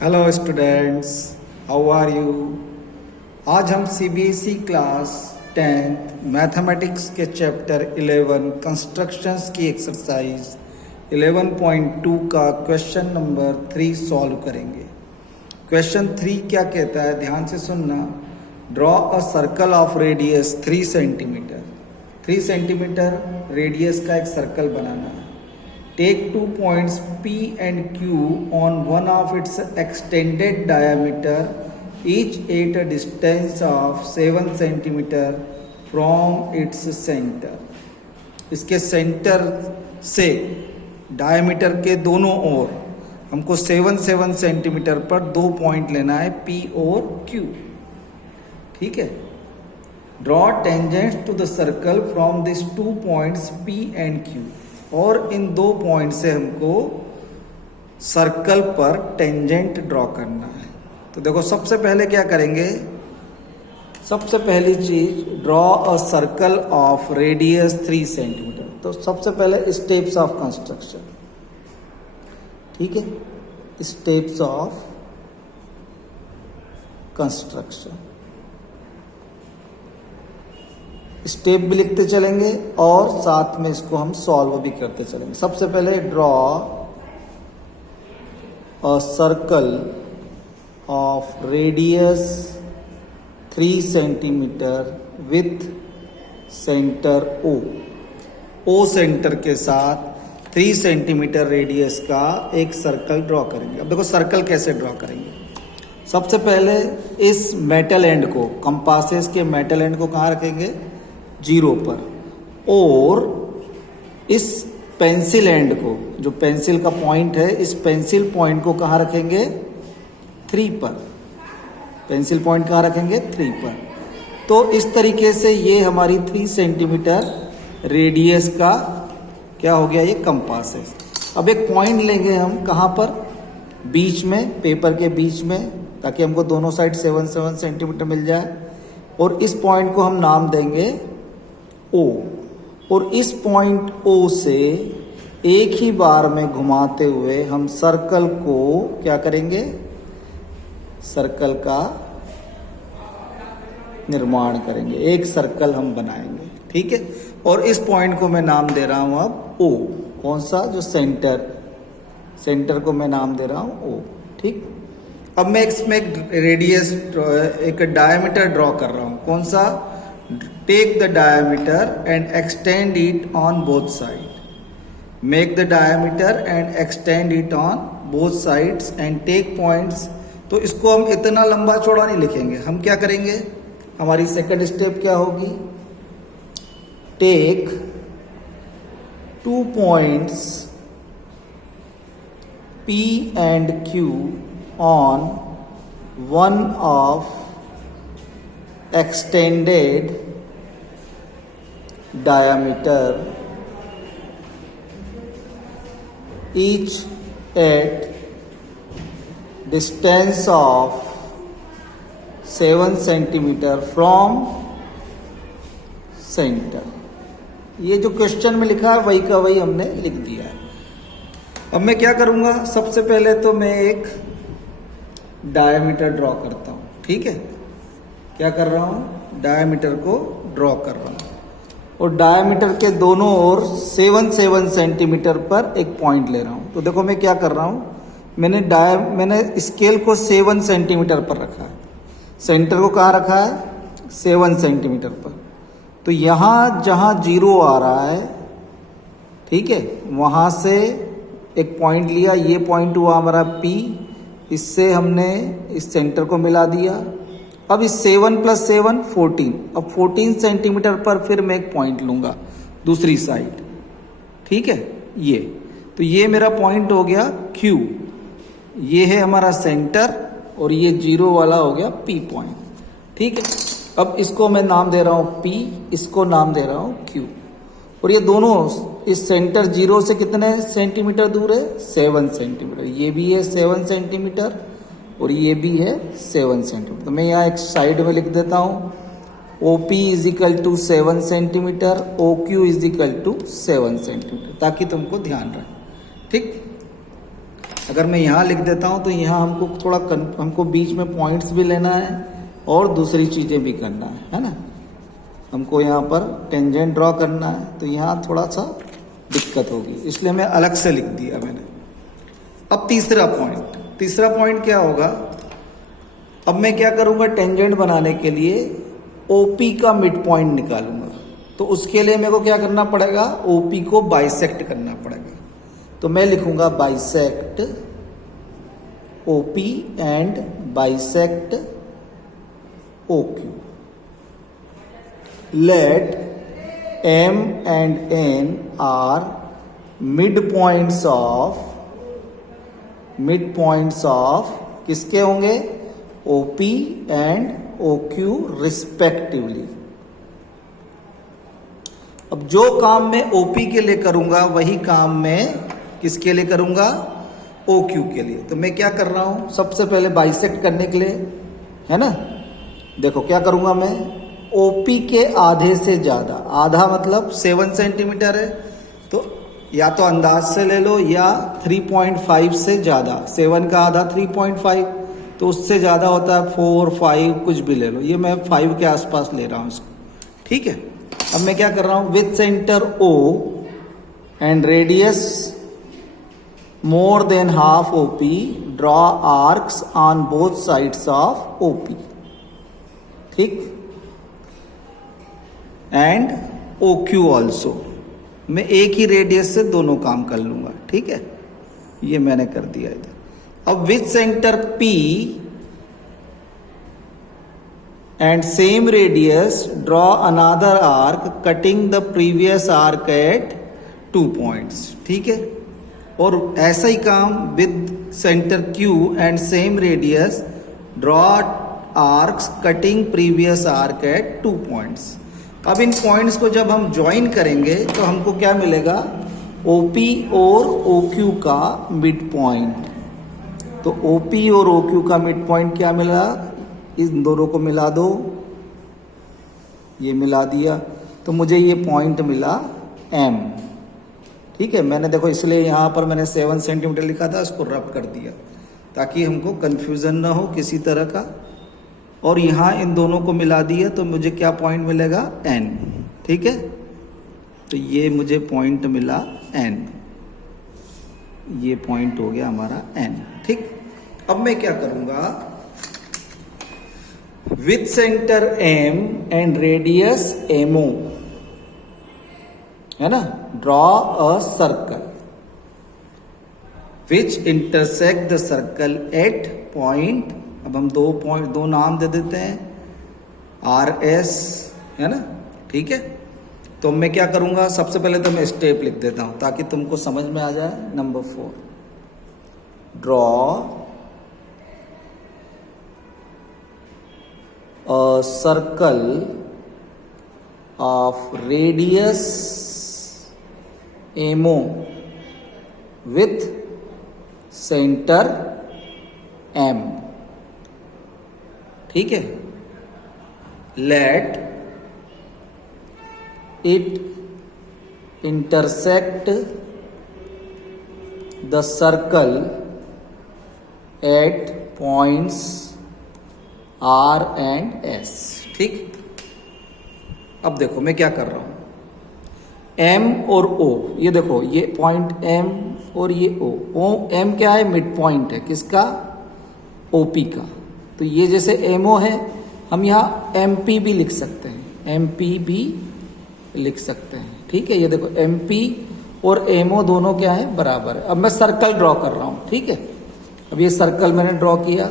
Hello students, how are you. आज हम CBSE class 10th mathematics के चैप्टर 11 कंस्ट्रक्शंस की एक्सरसाइज 11.2 का क्वेश्चन नंबर 3 सॉल्व करेंगे। क्वेश्चन 3 क्या कहता है, ध्यान से सुनना। Draw a circle of radius 3 centimetre. 3 centimetre radius का एक सर्कल बनाना है। Take 2 points P and Q on one of its extended diameter, each at a distance of 7 centimeter from its center. इसके सेंटर से डायमीटर के दोनों ओर हमको 7 centimetre पर 2 point लेना है, P और Q। ठीक है। Draw tangents to the circle from this 2 points P and Q। और इन 2 पॉइंट से हमको सर्कल पर टेंजेंट ड्रॉ करना है। तो देखो, सबसे पहले क्या करेंगे, सबसे पहली चीज draw a circle of radius 3 centimetre. तो सबसे पहले स्टेप्स ऑफ कंस्ट्रक्शन, ठीक है, स्टेप्स ऑफ कंस्ट्रक्शन। स्टेप भी लिखते चलेंगे और साथ में इसको हम सॉल्व भी करते चलेंगे। सबसे पहले draw a circle of radius 3 centimetre with centre O। O centre के साथ 3 सेंटीमीटर रेडियस का एक सर्कल ड्रॉ करेंगे। अब देखो सर्कल कैसे ड्रॉ करेंगे। सबसे पहले इस मेटल एंड को, कंपासेस के मेटल एंड को कहाँ रखेंगे, 0 पर, और इस पेंसिल एंड को, जो पेंसिल का पॉइंट है, इस पेंसिल पॉइंट को कहाँ रखेंगे, 3 पर। पेंसिल पॉइंट कहाँ रखेंगे, 3 पर। तो इस तरीके से ये हमारी 3 सेंटीमीटर रेडियस का क्या हो गया, ये कंपास है। अब एक पॉइंट लेंगे हम, कहाँ पर, बीच में, पेपर के बीच में, ताकि हमको दोनों साइड 7 सेंटीमीटर मिल जाए। और इस पॉइंट को हम नाम देंगे O। और इस पॉइंट O से एक ही बार में घुमाते हुए हम सर्कल को क्या करेंगे, सर्कल का निर्माण करेंगे, एक सर्कल हम बनाएंगे। ठीक है। और इस पॉइंट को मैं नाम दे रहा हूं अब O। कौन सा, जो सेंटर को मैं नाम दे रहा हूं O। ठीक। अब मैं इसमें एक रेडियस, एक डायमीटर ड्रॉ कर रहा हूं। कौन सा, take the diameter and extend it on both side. Make the diameter and extend it on both sides and take points. तो इसको हम इतना लंबा चौड़ा नहीं लिखेंगे, हम क्या करेंगे, हमारी सेकंड स्टेप क्या होगी, take 2 points P and Q on one of extended diameter, each at distance of 7 centimeter from center। ये जो क्वेश्चन में लिखा है वही का वही हमने लिख दिया है। अब मैं क्या करूंगा, सबसे पहले तो मैं एक डायमीटर ड्रॉ करता हूं। ठीक है, क्या कर रहा हूं, डायमीटर को ड्रॉ कर रहा हूं। और डायमीटर के दोनों ओर 7 सेंटीमीटर पर एक पॉइंट ले रहा हूं। तो देखो मैं क्या कर रहा हूं, मैंने स्केल को 7 सेंटीमीटर पर रखा है, सेंटर को कहाँ रखा है, 7 सेंटीमीटर पर। तो यहां जहां 0 आ रहा है, ठीक है, वहां से एक पॉइंट लिया, ये पॉइंट हुआ हमारा P। इससे हमने इस सेंटर को मिला दिया। अब इस 7 + 7 14, अब 14 सेंटीमीटर पर फिर मैं एक पॉइंट लूंगा दूसरी साइड। ठीक है, ये तो ये मेरा पॉइंट हो गया Q। ये है हमारा सेंटर और ये 0 वाला हो गया P पॉइंट। ठीक है। अब इसको मैं नाम दे रहा हूं P, इसको नाम दे रहा हूं Q। और ये दोनों इस सेंटर 0 से कितने सेंटीमीटर दूर है, 7 सेंटीमीटर। ये भी है 7 सेंटीमीटर और ये भी है 7 सेंटीमीटर। तो मैं यहाँ एक साइड में लिख देता हूँ, OP = 7 सेंटीमीटर, OQ = 7 सेंटीमीटर, ताकि तुमको ध्यान रहे। ठीक। अगर मैं यहाँ लिख देता हूँ तो यहाँ हमको थोड़ा हमको बीच में पॉइंट्स भी लेना है और दूसरी चीज़ें भी करना है ना। हमको यहाँ पर टेंजेंट ड्रॉ करना है तो यहाँ थोड़ा सा दिक्कत होगी, इसलिए मैं अलग से लिख दिया मैंने। अब तीसरा पॉइंट क्या होगा, अब मैं क्या करूँगा, टेंजेंट बनाने के लिए ओपी का मिड पॉइंट निकालूंगा। तो उसके लिए मेरे को क्या करना पड़ेगा, ओपी को बाइसेक्ट करना पड़ेगा। तो मैं लिखूंगा bisect OP and bisect OQ. Let M and N are mid points of किसके होंगे, ओपी एंड ओक्यू रिस्पेक्टिवली। अब जो काम मैं ओपी के लिए करूंगा वही काम मैं किसके लिए करूंगा, ओक्यू के लिए। तो मैं क्या कर रहा हूं, सबसे पहले बाइसेक्ट करने के लिए, है ना, देखो क्या करूंगा मैं, ओपी के आधे से ज्यादा, आधा मतलब 7 सेंटीमीटर है, तो या तो अंदाज से ले लो या 3.5 से ज्यादा। 7 का आधा 3.5, तो उससे ज्यादा होता है 4, 5 कुछ भी ले लो। ये मैं 5 के आसपास ले रहा हूं इसको, ठीक है। अब मैं क्या कर रहा हूं, with centre O and radius more than half OP, draw arcs on both sides of OP, ठीक, एंड OQ ऑल्सो। मैं एक ही रेडियस से दोनों काम कर लूंगा, ठीक है, ये मैंने कर दिया इधर। अब with centre P and same radius draw another arc cutting the previous arc at 2 points, ठीक है। और ऐसा ही काम with center Q and same radius draw arcs cutting previous arc at 2 points। अब इन पॉइंट्स को जब हम ज्वाइन करेंगे तो हमको क्या मिलेगा, OP और OQ का मिड पॉइंट। तो OP और OQ का मिड पॉइंट क्या मिला, इन दोनों को मिला दो, ये मिला दिया, तो मुझे ये पॉइंट मिला M, ठीक है। मैंने देखो इसलिए यहाँ पर मैंने 7 सेंटीमीटर लिखा था, उसको रब कर दिया ताकि हमको कंफ्यूजन ना हो किसी तरह का। और यहाँ इन दोनों को मिला दिया तो मुझे क्या पॉइंट मिलेगा, N, ठीक है। तो ये मुझे पॉइंट मिला N, ये पॉइंट हो गया हमारा N, ठीक। अब मैं क्या करूँगा, with center M and radius MO, है ना, draw a circle which intersect the circle at point। अब हम दो नाम दे देते हैं, RS, है ना, ठीक है। तो मैं क्या करूंगा, सबसे पहले तो मैं स्टेप लिख देता हूं ताकि तुमको समझ में आ जाए। Number 4, draw a circle of radius MO with center M, ठीक है। Let it intersect the circle at points R and S, ठीक। अब देखो मैं क्या कर रहा हूं, M और O, ये देखो ये पॉइंट M और ये O। M क्या है, मिड पॉइंट है किसका, OP का। तो ये जैसे MO है, हम यहाँ MP भी लिख सकते हैं, MP भी लिख सकते हैं, ठीक है। ये देखो MP और MO दोनों क्या है, बराबर है। अब मैं सर्कल ड्रॉ कर रहा हूं, ठीक है। अब ये सर्कल मैंने ड्रॉ किया,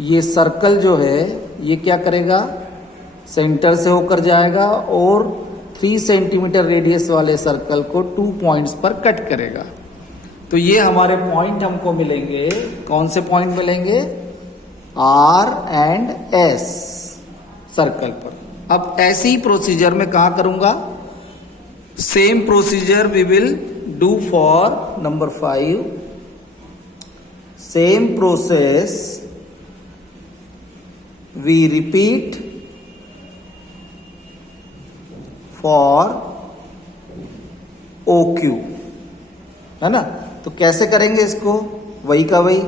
ये सर्कल जो है ये क्या करेगा, सेंटर से होकर जाएगा और 3 सेंटीमीटर रेडियस वाले सर्कल को 2 पॉइंट्स पर कट करेगा। तो ये हमारे पॉइंट हमको मिलेंगे, कौन से पॉइंट मिलेंगे, R एंड S सर्कल पर। अब ऐसे ही प्रोसीजर मैं कहां करूंगा, same procedure we will do for number 5। Same process we repeat for OQ, है ना। तो कैसे करेंगे इसको, वही का वही,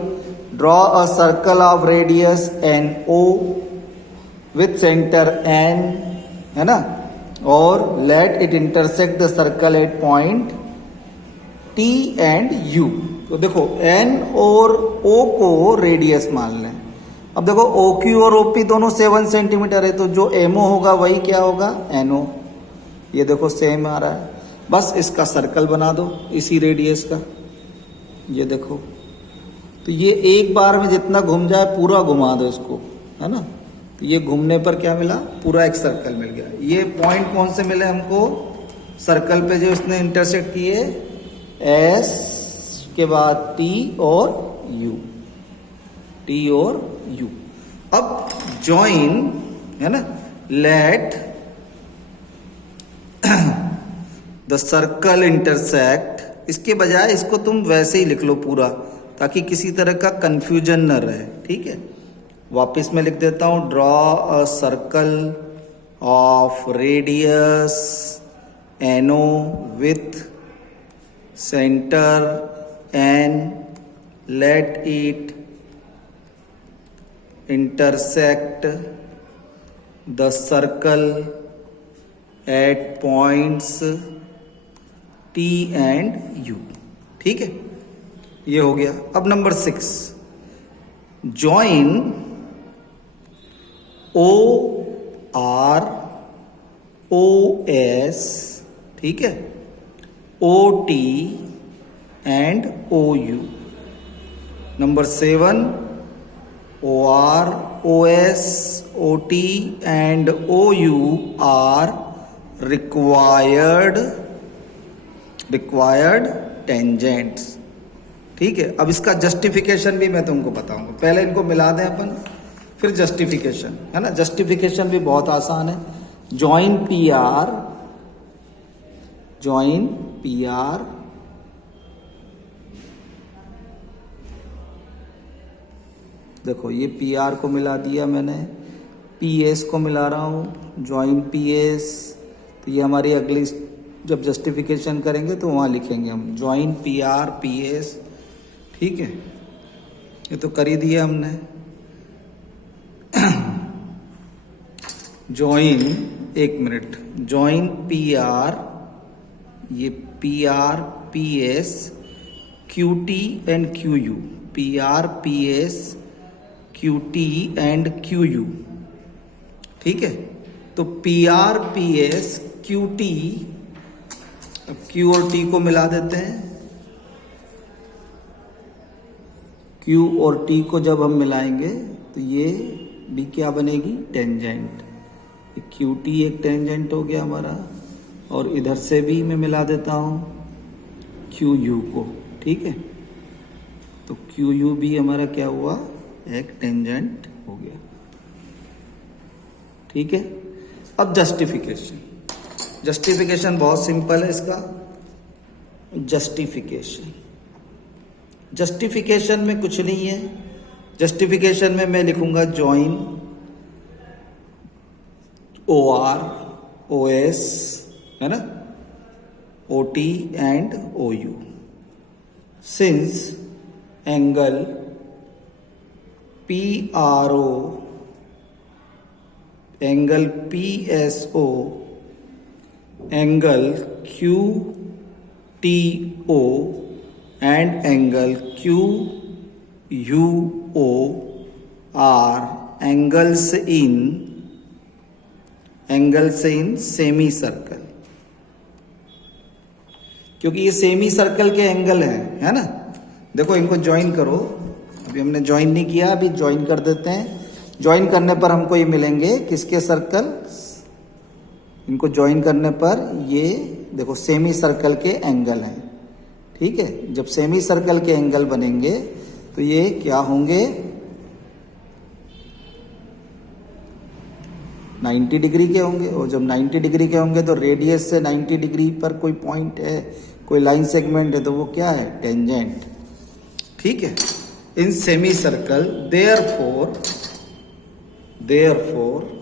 draw a circle of radius N O with centre N, है ना, और let it intersect the circle at point T and U. तो देखो एन और ओ को रेडियस मान लें। अब देखो ओ क्यू और ओपी दोनों 7 सेंटीमीटर है, तो जो एमओ होगा वही क्या होगा, एनओ। ये देखो सेम आ रहा है, बस इसका सर्कल बना दो इसी रेडियस का। ये देखो, तो ये एक बार में जितना घूम जाए पूरा घुमा दो इसको, है ना। तो ये घूमने पर क्या मिला, पूरा एक सर्कल मिल गया। ये पॉइंट कौन से मिले हमको, सर्कल पे जो इसने इंटरसेक्ट किए, एस के बाद टी और यू, टी और यू। अब जॉइन, है ना, लेट द सर्कल इंटरसेक्ट, इसके बजाय इसको तुम वैसे ही लिख लो पूरा, ताकि किसी तरह का कंफ्यूजन न रहे, ठीक है। वापस मैं लिख देता हूं, draw a circle of radius NO with centre N, let it intersect the circle at points T and U, ठीक है। ये हो गया। अब number 6, join O R O S, ठीक है, O T and O U. Number 7, O R O S O T and O U are required tangents, ठीक है। अब इसका जस्टिफिकेशन भी मैं तुमको बताऊंगा, पहले इनको मिला दें अपन, फिर जस्टिफिकेशन, है ना। जस्टिफिकेशन भी बहुत आसान है। जॉइन पी आर देखो, ये पी आर को मिला दिया मैंने, पी एस को मिला रहा हूं, जॉइन पी एस। तो ये हमारी अगली जब जस्टिफिकेशन करेंगे तो वहां लिखेंगे हम join P R P S, ठीक है। ये तो कर ही दिया हमने। जॉइन, एक मिनट, जॉइन पी आर, ये P R P S Q T and Q U, P R P S Q T and Q U, ठीक है। तो P R P S Q T, अब क्यू और टी को मिला देते हैं। क्यू और टी को जब हम मिलाएंगे तो ये भी क्या बनेगी, टेंजेंट। क्यू टी एक टेंजेंट हो गया हमारा, और इधर से भी मैं मिला देता हूं क्यू यू को, ठीक है। तो क्यू यू भी हमारा क्या हुआ, एक टेंजेंट हो गया, ठीक है। अब जस्टिफिकेशन बहुत सिंपल है इसका। जस्टिफिकेशन में कुछ नहीं है। जस्टिफिकेशन में मैं लिखूंगा join O R O S, है ना, O T and O U, since angle P R O, angle P S O, angle Q T O and angle Q U O are angles in semi circle. क्योंकि ये semi circle के angle हैं, है ना। देखो इनको join करो, अभी हमने ज्वाइन नहीं किया, अभी ज्वाइन कर देते हैं। ज्वाइन करने पर हमको ये मिलेंगे किसके सर्कल, इनको ज्वाइन करने पर ये देखो सेमी सर्कल के एंगल हैं, ठीक है। जब सेमी सर्कल के एंगल बनेंगे तो ये क्या होंगे, 90 डिग्री के होंगे। और जब 90 डिग्री के होंगे तो रेडियस से 90 डिग्री पर कोई पॉइंट है, कोई लाइन सेगमेंट है, तो वो क्या है, टेंजेंट, ठीक है। In semi circle therefore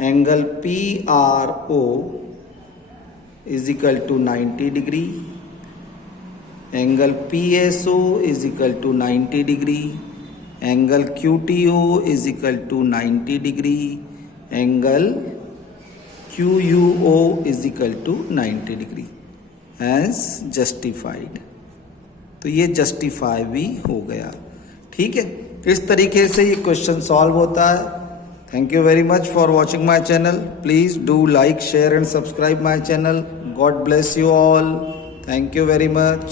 angle P R O is equal to 90 degree angle PSO is equal to 90 degree, angle QTO is equal to 90 degree, angle QUO is equal to 90 degree as justified. तो ये justify भी हो गया। ठीक है, इस तरीके से ये क्वेश्चन सॉल्व होता है। Thank you very much for watching my channel. Please do like, share and subscribe my channel. God bless you all. Thank you very much.